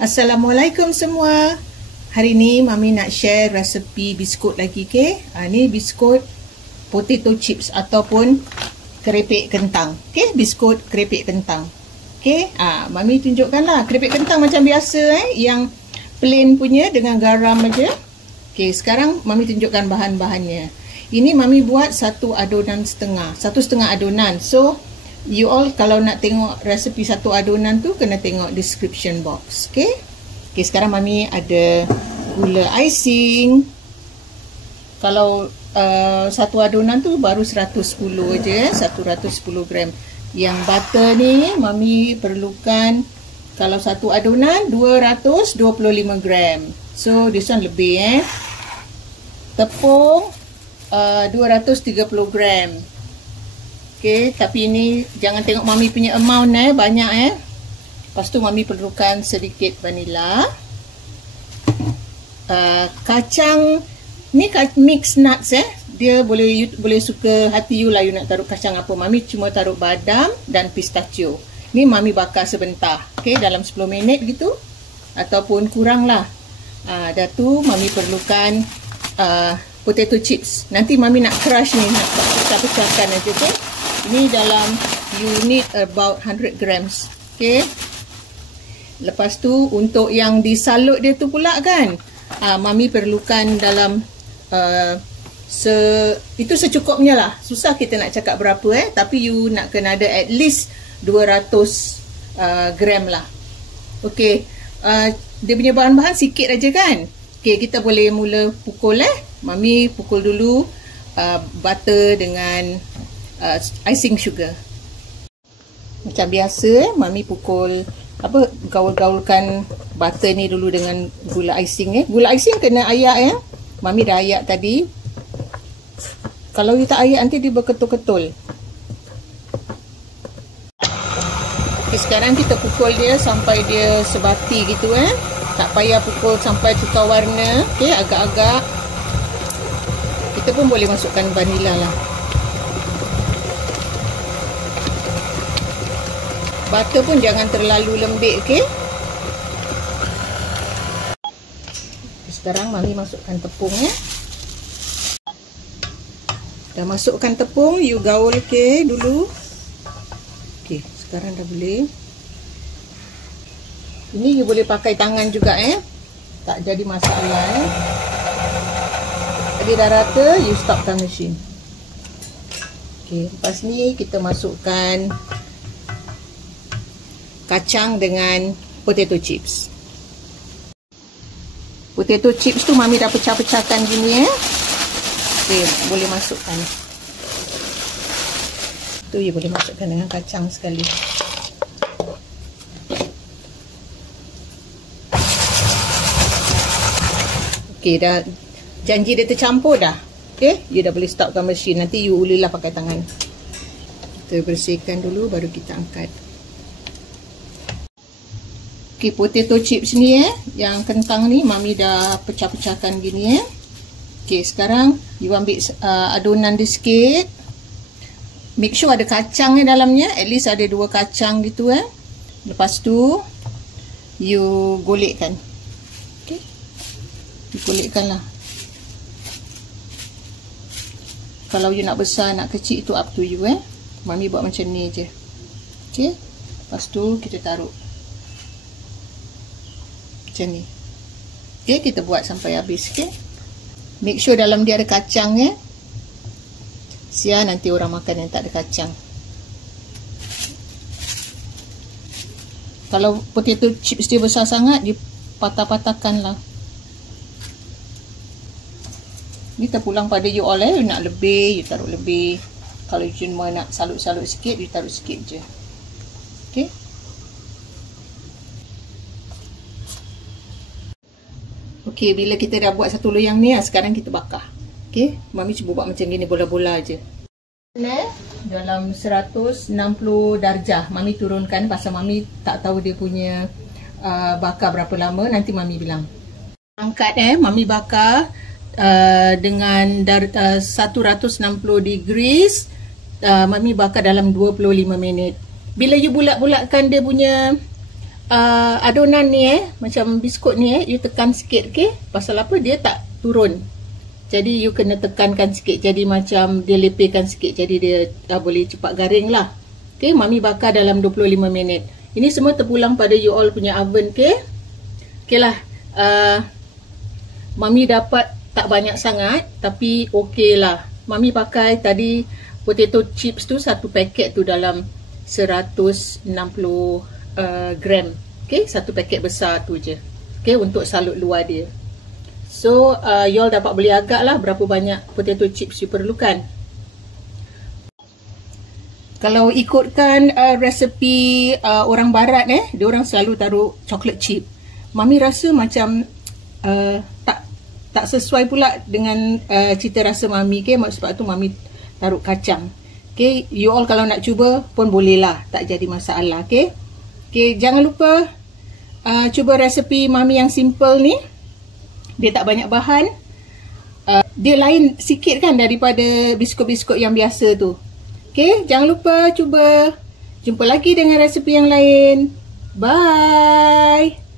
Assalamualaikum semua. Hari ni Mami nak share resepi biskut lagi, okay? Ni biskut potato chips ataupun keripik kentang. Okay, biskut keripik kentang. Okay, Mami tunjukkanlah keripik kentang macam biasa, yang plain punya dengan garam aja. Okay, sekarang Mami tunjukkan bahan-bahannya. Ini Mami buat satu setengah adonan. So you all kalau nak tengok resepi satu adonan tu kena tengok description box. Okay, sekarang Mami ada gula icing. Kalau satu adonan tu baru 110 je, 110 gram. Yang butter ni Mami perlukan, kalau satu adonan 225 gram. So this one lebih Tepung 230 gram. Okay, tapi ini jangan tengok Mami punya amount banyak Lepas tu Mami perlukan sedikit vanila. Kacang ni mix nuts Dia boleh suka hati you lah, you nak taruh kacang apa. Mami cuma taruh badam dan pistachio. Ni Mami bakar sebentar. Okay, dalam 10 minit gitu ataupun kurang lah. Dah tu Mami perlukan potato chips. Nanti Mami nak crush ni, nak pecah-pecahkan aja. Okay, ini dalam you need about 100 grams. Okay, lepas tu untuk yang disalut dia tu pula kan, Mami perlukan dalam itu secukupnya lah. Susah kita nak cakap berapa tapi you nak kena ada at least 200 gram lah. Okay, dia punya bahan-bahan sikit aja kan. Okay, kita boleh mula pukul Mami pukul dulu butter dengan icing sugar. Macam biasa Mami pukul gaul-gaulkan butter ni dulu dengan gula icing Gula icing kena ayak Mami dah ayak tadi. Kalau you tak ayak nanti dia berketul-ketul. Okay, sekarang kita pukul dia sampai dia sebati gitu Tak payah pukul sampai tukar warna. Okay, agak-agak. Kita pun boleh masukkan vanila lah. Butter pun jangan terlalu lembik, okay? Sekarang Mami masukkan tepung Dah masukkan tepung, you gaul dulu. Okay, sekarang dah boleh. Ini you boleh pakai tangan juga tak jadi masalah Jadi dah rata, you stopkan mesin. Okay, lepas ni kita masukkan kacang dengan potato chips. Potato chips tu Mami dah pecah-pecahkan gini Okay, boleh masukkan. Tu you boleh masukkan dengan kacang sekali. Okay, dah janji dia tercampur dah. Okay, you dah boleh stopkan mesin. Nanti you ulilah pakai tangan. Kita bersihkan dulu baru kita angkat. Okay, potato chips ni yang kentang ni Mami dah pecah-pecahkan gini Okay, sekarang you ambil adonan dia sikit. Make sure ada kacang dalamnya. At least ada 2 kacang gitu Lepas tu you golekkan. Okay, you golekkan lah. Kalau you nak besar nak kecil itu up to you Mami buat macam ni je. Okay, lepas tu kita taruh macam ni. Okay, kita buat sampai habis. Okay, make sure dalam dia ada kacang Sia nanti orang makan yang tak ada kacang. Kalau potato chips dia besar sangat, dia patah-patahkan lah. Ni terpulang pada you all you nak lebih, you taruh lebih. Kalau you cuma nak salut-salut sikit, you taruh sikit je. Okay, okay, bila kita dah buat satu loyang ni sekarang kita bakar. Okay, Mami cuba buat macam gini, bola-bola je. Dalam 160 darjah Mami turunkan, pasal Mami tak tahu dia punya bakar berapa lama. Nanti Mami bilang. Angkat Mami bakar dengan 160 degrees. Mami bakar dalam 25 minit. Bila you bulat-bulatkan dia punya adunan ni macam biskut ni you tekan sikit, okay? Pasal apa? Dia tak turun. Jadi you kena tekankan sikit. Jadi macam dia lepihkan sikit. Jadi dia boleh cepat garing lah. Okay, Mami bakar dalam 25 minit. Ini semua terpulang pada you all punya oven, okay? Okay lah. Mami dapat tak banyak sangat, tapi okay lah. Mami pakai tadi potato chips tu, satu paket tu dalam 160 gram. Okay, satu paket besar tu je. Okay, untuk salut luar dia. So, you all dapat beli agak lah berapa banyak potato chips you perlukan. Kalau ikutkan resepi orang barat diorang selalu taruh chocolate chip. Mami rasa macam tak sesuai pula dengan cita rasa Mami, okay? Sebab tu Mami taruh kacang. Okay, you all kalau nak cuba pun boleh lah, tak jadi masalah, okay? Okay, jangan lupa cuba resepi Mami yang simple ni. Dia tak banyak bahan. Dia lain sikit kan daripada biskut-biskut yang biasa tu. Okay, jangan lupa cuba. Jumpa lagi dengan resepi yang lain. Bye!